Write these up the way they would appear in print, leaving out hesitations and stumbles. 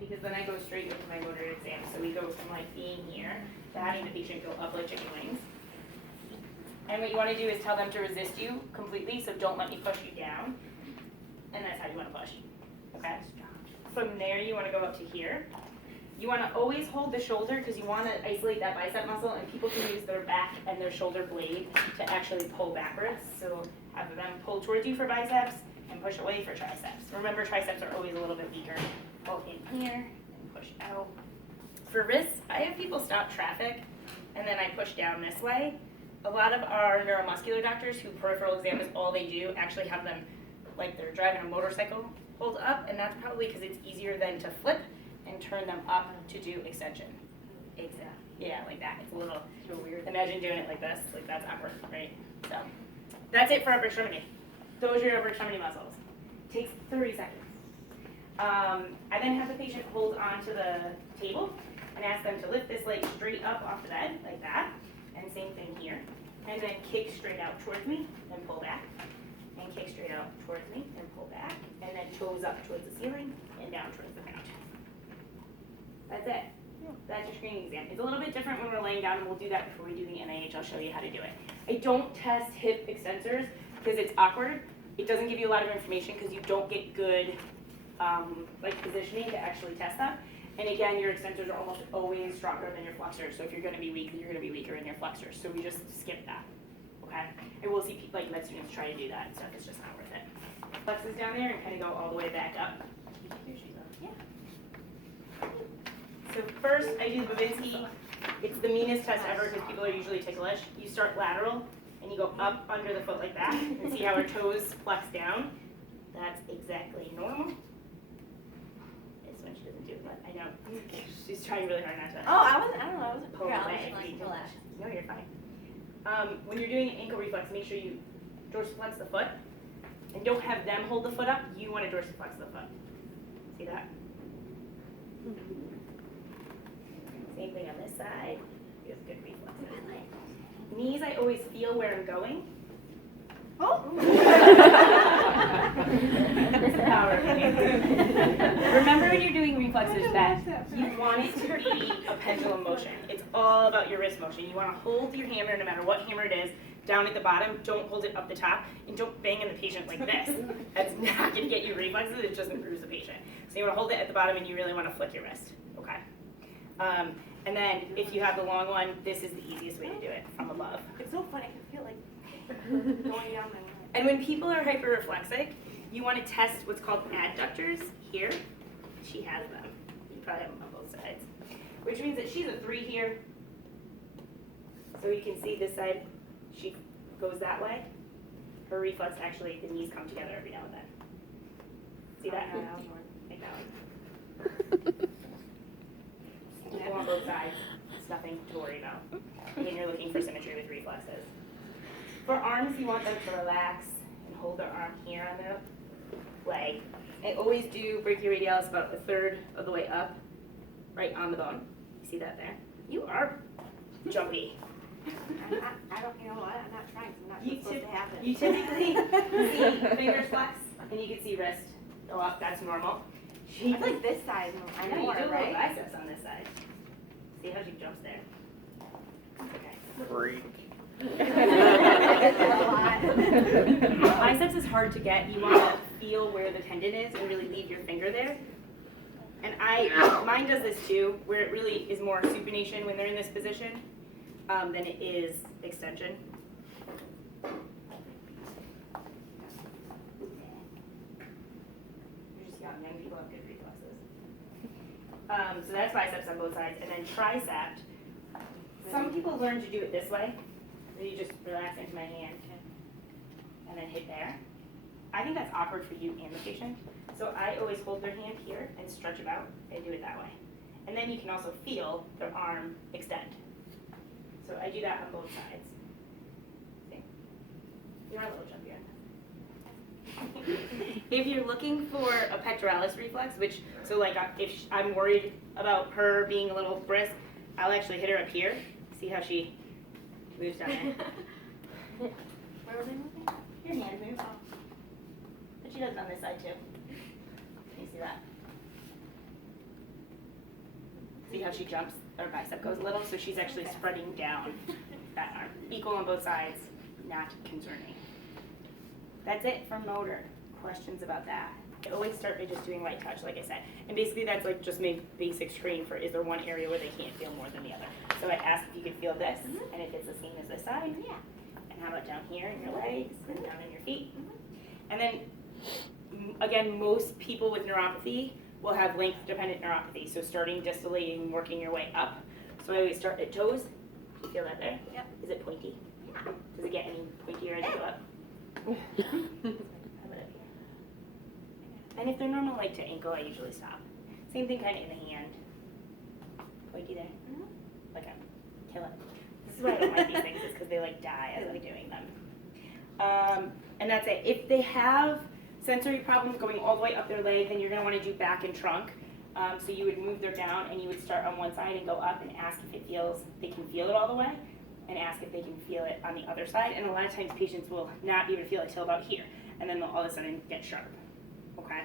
because then I go straight into my motor exam. So we go from like being here to having the patient go up like chicken wings. And what you want to do is tell them to resist you completely, so don't let me push you down. And that's how you want to push. Okay? From there, you want to go up to here. You want to always hold the shoulder because you want to isolate that bicep muscle, and people can use their back and their shoulder blade to actually pull backwards. So have them pull towards you for biceps and push away for triceps. Remember, triceps are always a little bit weaker. Pull in here and push out. For wrists, I have people stop traffic, and then I push down this way. A lot of our neuromuscular doctors who peripheral exam is all they do actually have them like they're driving a motorcycle hold up, and that's probably because it's easier than to flip and turn them up to do extension. Exactly. Yeah, like that. It's a little weird. Imagine doing it like this. Like that's awkward, right? So that's it for upper extremity. Those are your upper extremity muscles. Takes 30 seconds. I then have the patient hold onto the table and ask them to lift this leg straight up off the bed, like that. And same thing here. And then kick straight out towards me and pull back. And kick straight out towards me and pull back. And then toes up towards the ceiling and down towards the ground. That's it. That's your screening exam. It's a little bit different when we're laying down, and we'll do that before we do the NIH. I'll show you how to do it. I don't test hip extensors because it's awkward. It doesn't give you a lot of information because you don't get good like positioning to actually test that. And again, your extensors are almost always stronger than your flexors. So if you're going to be weak, you're going to be weaker in your flexors. So we just skip that. Okay? And we'll see people, like med students try to do that and stuff. It's just not worth it. Flexes down there and kind of go all the way back up. Yeah. So first, I do the Babinski. It's the meanest test ever because people are usually ticklish. You start lateral, and you go up under the foot like that, and see how her toes flex down. That's exactly normal. This one she doesn't do, but I know. She's trying really hard not to. Oh, I don't know, I wasn't pull away. No, you're fine. When you're doing an ankle reflex, make sure you dorsiflex the foot, and don't have them hold the foot up. You want to dorsiflex the foot. See that? Same thing on this side. You have good reflexes. Knees, I always feel where I'm going. Oh! That's the power. Remember when you're doing reflexes that you want it to be a pendulum motion. It's all about your wrist motion. You want to hold your hammer, no matter what hammer it is, down at the bottom. Don't hold it up the top, and don't bang in the patient like this. That's not going to get you reflexes. It just improves the patient. So you want to hold it at the bottom, and you really want to flick your wrist. Okay. And then if you have the long one, this is the easiest way to do it from above. It's so funny. I can feel like going down my leg. And when people are hyperreflexic, you want to test what's called adductors here. She has them. You probably have them on both sides. Which means that she's a 3 here. So you can see this side, she goes that way. Her reflex, actually, the knees come together every now and then. See that? Like that one. Equal on both sides. It's nothing to worry about. Again, you're looking for symmetry with reflexes. For arms, you want them to relax and hold their arm here on the leg. I always do brachioradialis about 1/3 of the way up, right on the bone. You see that there? You are jumpy. I don't, you know what, I'm not trying, I'm not supposed to happen. You typically see fingers flex, and you can see wrist go up. That's normal. I like this side I know, more, you do little right? biceps on this side. See how she jumps there? Okay. Freak. Biceps is hard to get. You want to feel where the tendon is and really leave your finger there. And mine does this too, where it really is more supination when they're in this position than it is extension. You're just young. Young people have good reflexes. So that's biceps on both sides. And then tricep. Some people learn to do it this way. So you just relax into my hand and then hit there. I think that's awkward for you and the patient. So I always hold their hand here and stretch it out and do it that way. And then you can also feel their arm extend. So I do that on both sides. See? You're a little jumpier. If you're looking for a pectoralis reflex, which, so like if I'm worried about her being a little brisk, I'll actually hit her up here. See how she moves down there. Where was I moving? Your hand moves. But she does it on this side too. Can you see that? see how she jumps, her bicep goes a little, so she's actually spreading down that arm. Equal on both sides, not concerning. That's it for motor. Questions about that? I always start by just doing light touch, like I said. And basically that's like just my basic screen for is there one area where they can't feel more than the other. So I ask if you could feel this, and if it's the same as this side. Yeah. And how about down here in your legs, and down in your feet? And then, again, most people with neuropathy will have length-dependent neuropathy. So starting distally and working your way up. So I always start at toes. Do you feel that there? Yep. Is it pointy? Yeah. Does it get any pointier as you go up? How about up here? And if they're normal, like to ankle, I usually stop. Same thing kind of in the hand. Pointy there. Like a kill it. This is why I don't like these things, is because they like die as I'm doing them. And that's it. If they have sensory problems going all the way up their leg, then you're going to want to do back and trunk. So you would move their down and you would start on one side and go up and ask if it feels, they can feel it all the way, and ask if they can feel it on the other side. And a lot of times patients will not be able to feel it till about here, and then they'll all of a sudden get sharp. Okay?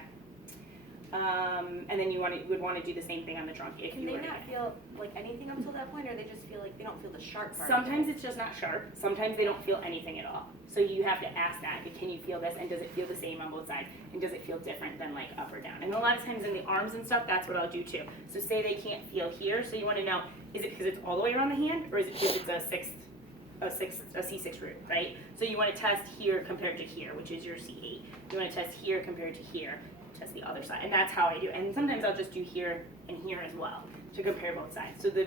And then you would want to do the same thing on the trunk if Can you they were to not get. feel like anything up until that point, or they just feel like they don't feel the sharp part? Sometimes it's just not sharp. Sometimes they don't feel anything at all. So you have to ask that, can you feel this, and does it feel the same on both sides, and does it feel different than like up or down? And a lot of times in the arms and stuff, that's what I'll do too. So say they can't feel here, so you want to know, is it because it's all the way around the hand, or is it because it's a C6 root, right? So you want to test here compared to here, which is your C8. You want to test here compared to here, test the other side, and that's how I do it. And sometimes I'll just do here and here as well to compare both sides. So the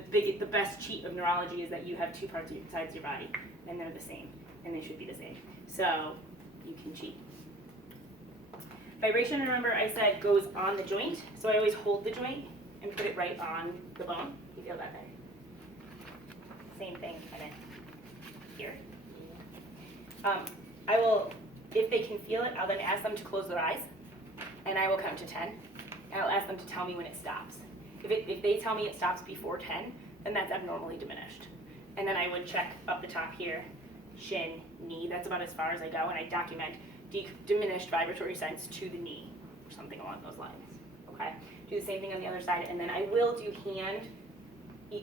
best cheat of neurology is that you have two sides of your body, and they're the same, and they should be the same. So you can cheat. Vibration, remember I said, goes on the joint, so I always hold the joint and put it right on the bone. You feel that there? Same thing, kind of here. I will, if they can feel it, I'll then ask them to close their eyes, and I will count to 10, and I'll ask them to tell me when it stops. If they tell me it stops before 10, then that's abnormally diminished. And then I would check up the top here, shin, knee, that's about as far as I go, and I document diminished vibratory sense to the knee, or something along those lines, okay? Do the same thing on the other side, and then I will do hand,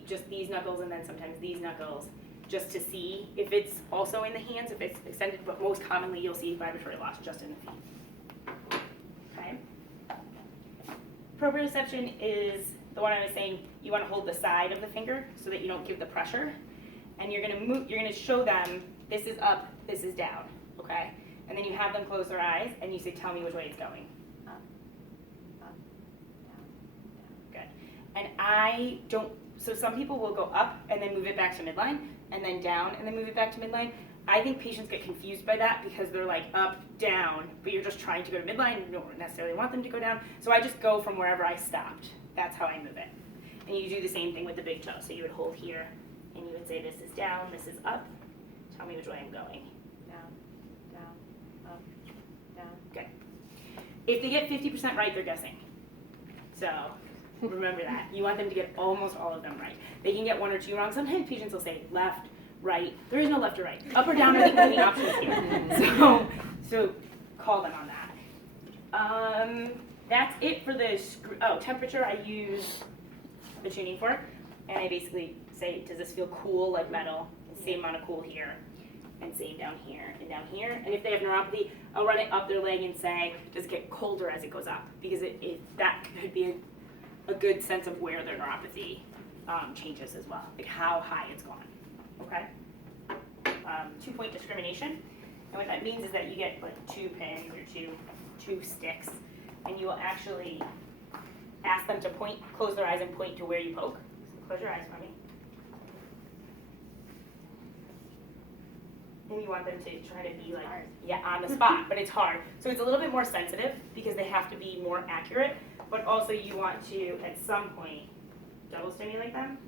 just these knuckles, and then sometimes these knuckles, just to see if it's also in the hands, if it's extended, but most commonly you'll see vibratory loss just in the feet. Okay. Proprioception is the one I was saying, you want to hold the side of the finger so that you don't give the pressure, and you're going to show them this is up, this is down, okay? And then you have them close their eyes and you say, tell me which way it's going. Up, down, down. Good. And I don't, so some people will go up and then move it back to midline, and then down and then move it back to midline. I think patients get confused by that because they're like up, down, but you're just trying to go to midline. You don't necessarily want them to go down. So I just go from wherever I stopped. That's how I move it. And you do the same thing with the big toe. So you would hold here and you would say this is down, this is up. Tell me which way I'm going. Down, down, up, down. Good. If they get 50% right, they're guessing. So remember that. You want them to get almost all of them right. They can get one or two wrong. Sometimes patients will say left, right. There is no left or right. Up or down are the only options here. So call them on that. That's it for the temperature. I use the tuning fork, and I basically say, does this feel cool like metal? Same amount of cool here, and same down here and down here. And if they have neuropathy, I'll run it up their leg and say, does it get colder as it goes up? Because that could be a good sense of where their neuropathy changes as well, like how high it's gone. Okay. 2-point discrimination, and what that means is that you get like 2 pins or two sticks, and you will actually ask them to point, close their eyes and point to where you poke. So close your eyes for me. And you want them to try to be like, yeah, on the spot, but it's hard. So it's a little bit more sensitive because they have to be more accurate, but also you want to, at some point, double stimulate them.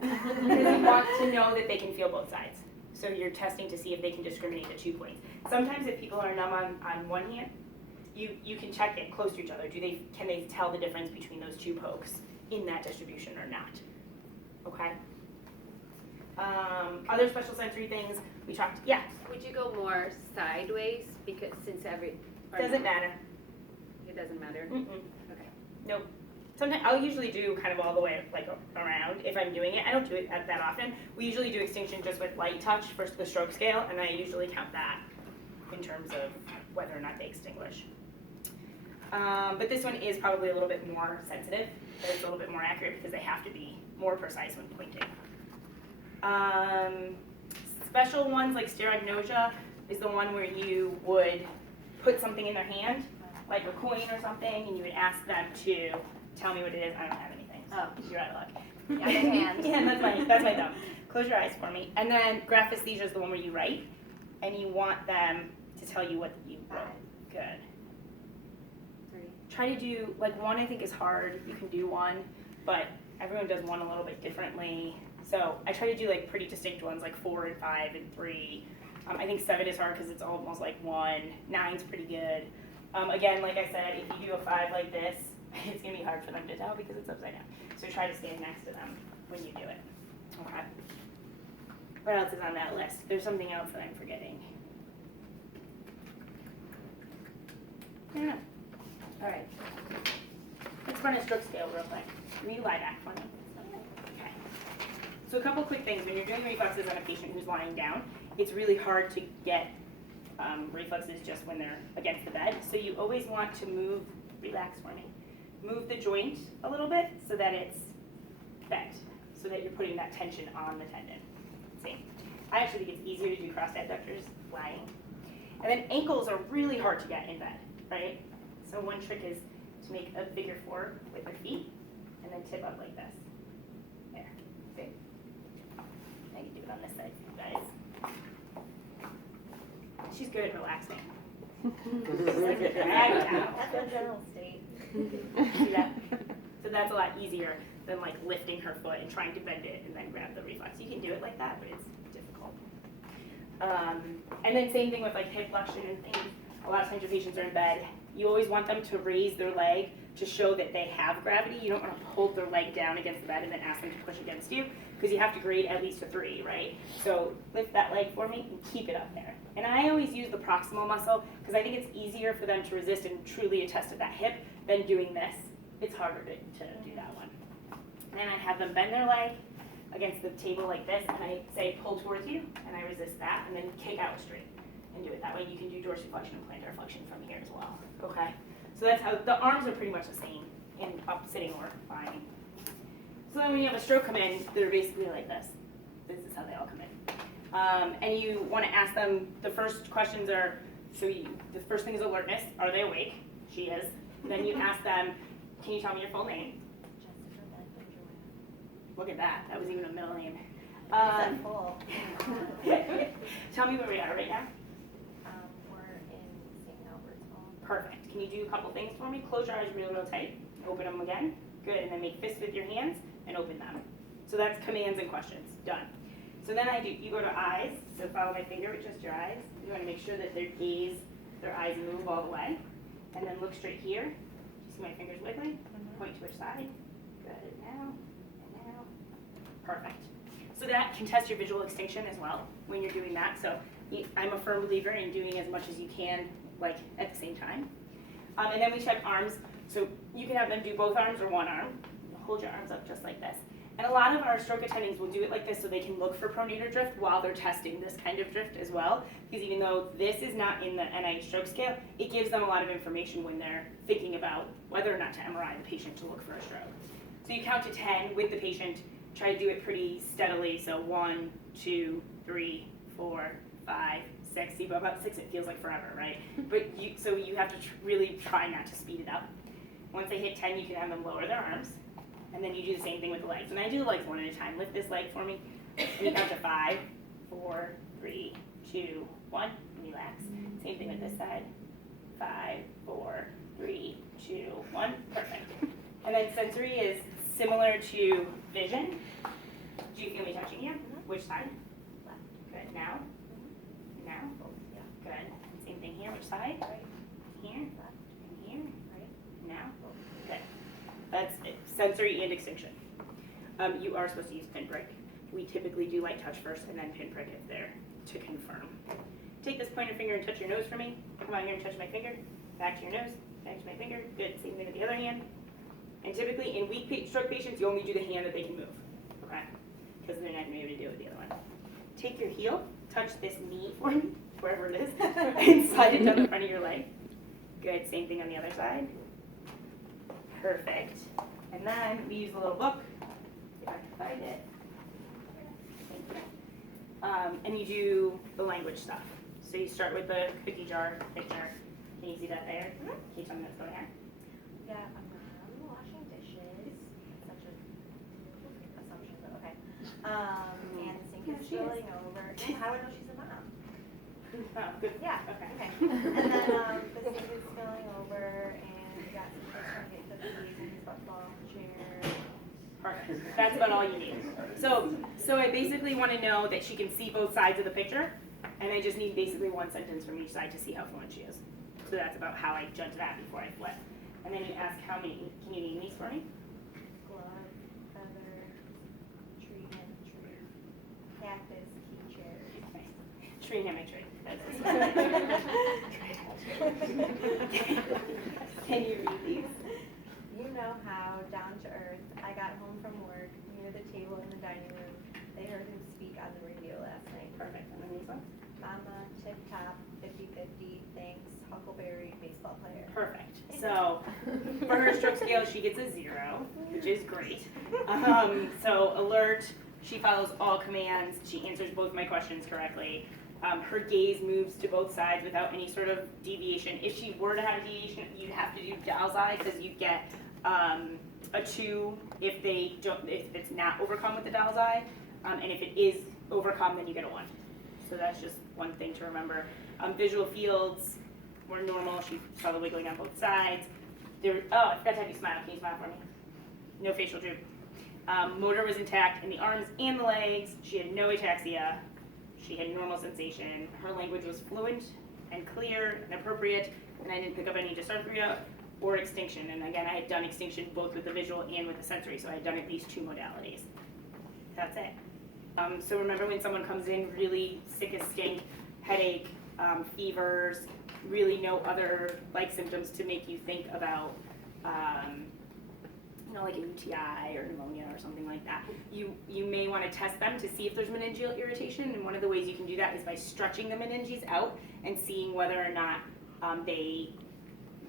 Because you want to know that they can feel both sides. So you're testing to see if they can discriminate the 2 points. Sometimes if people are numb on one hand, you can check it close to each other. Can they tell the difference between those 2 pokes in that distribution or not? Okay. Other special sensory things we talked. Yeah. Would you go more sideways because since Doesn't matter. It doesn't matter. Mm-mm. Okay. Nope. Sometimes I'll usually do kind of all the way like around if I'm doing it. I don't do it that often. We usually do extinction just with light touch for the stroke scale, and I usually count that in terms of whether or not they extinguish. But this one is probably a little bit more sensitive, but it's a little bit more accurate because they have to be more precise when pointing. Special ones like stereognosia is the one where you would put something in their hand, like a coin or something, and you would ask them to tell me what it is. I don't have anything. Oh. You're out of luck. Yeah, the hand. Yeah, that's my thumb. Close your eyes for me. And then graphesthesia is the one where you write, and you want them to tell you what you wrote. Good. 3. Try to do, like, one I think is hard. You can do one, but everyone does one a little bit differently. So I try to do like pretty distinct ones, like 4 and 5 and 3. I think 7 is hard because it's almost like 1. 9's pretty good. Again, like I said, if you do a 5 like this, it's going to be hard for them to tell because it's upside down. So try to stand next to them when you do it. Okay. What else is on that list? There's something else that I'm forgetting. I don't know. All right. Let's run a stroke scale real quick. Can you lie back for me? Okay. So a couple quick things. When you're doing reflexes on a patient who's lying down, it's really hard to get reflexes just when they're against the bed. So you always want to move, relax for me, move the joint a little bit so that it's bent, so that you're putting that tension on the tendon. See? I actually think it's easier to do cross adductors lying. And then ankles are really hard to get in bed, right? So one trick is to make a figure 4 with your feet and then tip up like this. There. See? Now you do it on this side, guys. She's good at relaxing. That's a general state. See that? So that's a lot easier than like lifting her foot and trying to bend it and then grab the reflex. You can do it like that, but it's difficult. And then same thing with like hip flexion and things. A lot of times your patients are in bed. You always want them to raise their leg to show that they have gravity. You don't want to hold their leg down against the bed and then ask them to push against you because you have to grade at least a 3, right? So lift that leg for me and keep it up there. And I always use the proximal muscle because I think it's easier for them to resist and truly attest to that hip than doing this. It's harder to do that one. And then I have them bend their leg against the table like this, and I say pull towards you, and I resist that, and then kick out straight and do it that way. You can do dorsiflexion and plantar flexion from here as well. Okay? So that's how the arms are pretty much the same in up, sitting, or lying. So then when you have a stroke come in, they're basically like this. This is how they all come in. And you want to ask them, the first questions are, the first thing is alertness. Are they awake? She is. Then you ask them, can you tell me your full name? Look at that. That was even a middle name. Full. Tell me where we are right now. We're in St. Albert's Hall. Perfect. Can you do a couple things for me? Close your eyes real tight. Open them again. Good. And then make fists with your hands and open them. So that's commands and questions. Done. So then you go to eyes. So follow my finger with just your eyes. You want to make sure that their eyes move all the way. And then look straight here. Do you see my fingers wiggling? Point to which side. Good. Now. And now. Perfect. So that can test your visual extinction as well when you're doing that. So I'm a firm believer in doing as much as you can, like at the same time. And then we check arms. So you can have them do both arms or one arm. Hold your arms up just like this. And a lot of our stroke attendings will do it like this so they can look for pronator drift while they're testing this kind of drift as well. Because even though this is not in the NIH stroke scale, it gives them a lot of information when they're thinking about whether or not to MRI the patient to look for a stroke. So you count to 10 with the patient. Try to do it pretty steadily. So 1, 2, 3, 4, 5, 6. See, about 6 it feels like forever, right? But so you have to really try not to speed it up. Once they hit 10, you can have them lower their arms. And then you do the same thing with the legs. And I do the legs one at a time. Lift this leg for me. And you count to 5, 4, 3, 2, 1. Relax. Same thing with this side. 5, 4, 3, 2, 1. Perfect. And then sensory is similar to vision. Do you feel me touching you? Which side? Left. Good. Now? Now? Yeah. Good. Same thing here. Which side? Right. Here? Left. And here? Right. Now? Good. That's it. Sensory and extinction. You are supposed to use pinprick. We typically do light touch first and then pinprick if they're to confirm. Take this pointer finger and touch your nose for me. Come on here and touch my finger. Back to your nose. Back to my finger. Good. Same thing with the other hand. And typically in weak stroke patients, you only do the hand that they can move, okay? Because they're not going to be able to do it with the other one. Take your heel, touch this knee for me, wherever it is, and slide it down the front of your leg. Good, same thing on the other side. Perfect. And then we use a little book, if I can find it. And you do the language stuff. So you start with the cookie jar picture. Can you see that there? Can you tell me what's going on? Yeah, a mom washing dishes. Such a assumption, but okay. And the sink is spilling over. Yeah, how would I know she's a mom? Oh, good. Yeah. Okay. And then the sink is spilling over, and we got some kids trying to get cookies in his football chair. Perfect. That's about all you need. So I basically want to know that she can see both sides of the picture, and I just need basically one sentence from each side to see how fluent she is. So that's about how I judge that before I flip. And then you ask how many, can you name these for me? Glove, feather, tree, and tree. Cactus, key chair. Okay. Tree and hammock tree. That's this one. Can you read these? You know how, down to earth, I got home from work, near the table in the dining room. They heard him speak on the radio last night. Perfect. And then these ones? Mama, tip top, 50-50, thanks, Huckleberry, baseball player. Perfect. So for her stroke scale, she gets a 0, which is great. So alert, she follows all commands, she answers both my questions correctly. Her gaze moves to both sides without any sort of deviation. If she were to have a deviation, you'd have to do doll's eye because you get a 2 if it's not overcome with the doll's eye, and if it is overcome, then you get a 1. So that's just one thing to remember. Visual fields were normal. She saw the wiggling on both sides. Oh, I forgot to have you smile. Can you smile for me? No facial droop. Motor was intact in the arms and the legs. She had no ataxia. She had normal sensation. Her language was fluent and clear and appropriate, and I didn't pick up any dysarthria or extinction. And again, I had done extinction both with the visual and with the sensory, so I had done at least 2 modalities. That's it. So remember when someone comes in really sick as stink, headache, fevers, really no other like symptoms to make you think about like a UTI or pneumonia or something like that. You may want to test them to see if there's meningeal irritation, and one of the ways you can do that is by stretching the meninges out and seeing whether or not they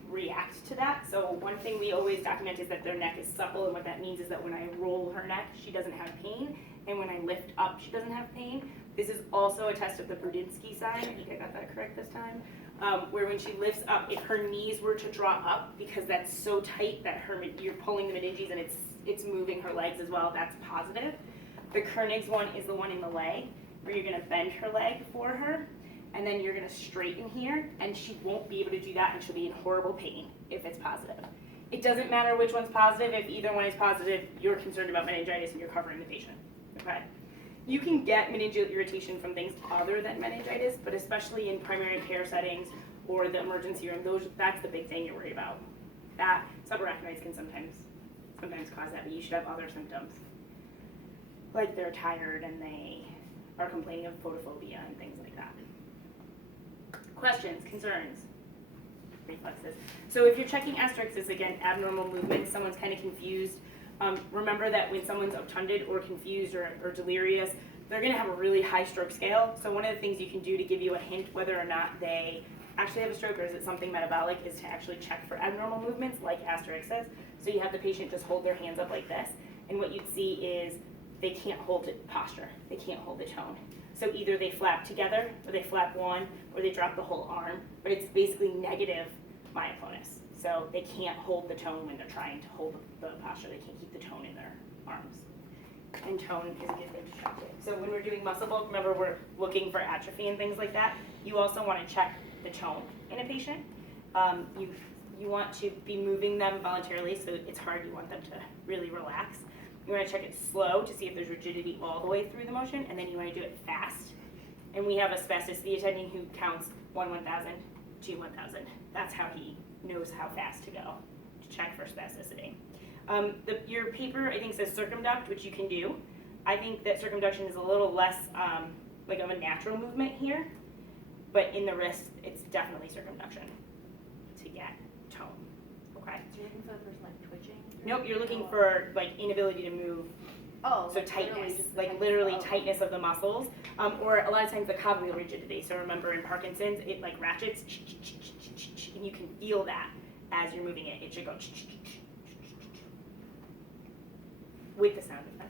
react to that. So one thing we always document is that their neck is supple, and what that means is that when I roll her neck, she doesn't have pain, and when I lift up, she doesn't have pain. This is also a test of the Brudinsky sign. I think I got that correct this time. Where when she lifts up, if her knees were to draw up, because that's so tight that you're pulling the meninges and it's moving her legs as well, that's positive. The Koenig's one is the one in the leg, where you're going to bend her leg for her, and then you're going to straighten here, and she won't be able to do that, and she'll be in horrible pain if it's positive. It doesn't matter which one's positive. If either one is positive, you're concerned about meningitis and you're covering the patient. Okay? You can get meningeal irritation from things other than meningitis, but especially in primary care settings or the emergency room, that's the big thing you're worried about. That subarachnoids can sometimes cause that, but you should have other symptoms. Like they're tired and they are complaining of photophobia and things like that. Questions, concerns, reflexes. So if you're checking asterixis, again, abnormal movements, someone's kind of confused. Remember that when someone's obtunded or confused or delirious, they're going to have a really high stroke scale. So one of the things you can do to give you a hint whether or not they actually have a stroke or is it something metabolic is to actually check for abnormal movements like asterixis. So you have the patient just hold their hands up like this, and what you'd see is they can't hold the posture. They can't hold the tone. So either they flap together, or they flap one, or they drop the whole arm, but it's basically negative myoclonus. So they can't hold the tone when they're trying to hold the posture. They can't keep the tone in their arms. And tone is a good thing to check too. So when we're doing muscle bulk, remember we're looking for atrophy and things like that. You also want to check the tone in a patient. You want to be moving them voluntarily, so it's hard. You want them to really relax. You want to check it slow to see if there's rigidity all the way through the motion, and then you want to do it fast. And we have a spasticity attending who counts 1, 1,000, 2, 1,000. That's how he knows how fast to go to check for spasticity. Your paper, I think, says circumduct, which you can do. I think that circumduction is a little less like of a natural movement here, but in the wrist, it's definitely circumduction to get tone. Okay. So you're looking for the person like twitching? Nope, you're looking for like inability to move. Oh. So like literally tightness, just the like tightness. literally Oh. tightness of the muscles, or a lot of times the cognitive rigidity. So remember in Parkinson's, it like ratchets, and you can feel that as you're moving it. It should go with the sound effects.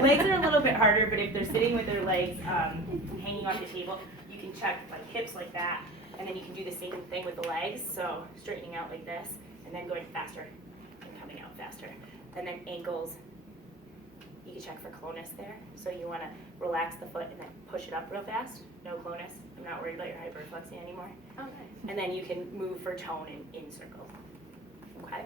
Legs are a little bit harder, but if they're sitting with their legs hanging on the table, you can check like hips like that, and then you can do the same thing with the legs. So straightening out like this, and then going faster and coming out faster. And then ankles, you can check for clonus there. So you want to relax the foot and then push it up real fast. No clonus. I'm not worried about your hyperflexia anymore. Okay. And then you can move for tone in circles. Okay.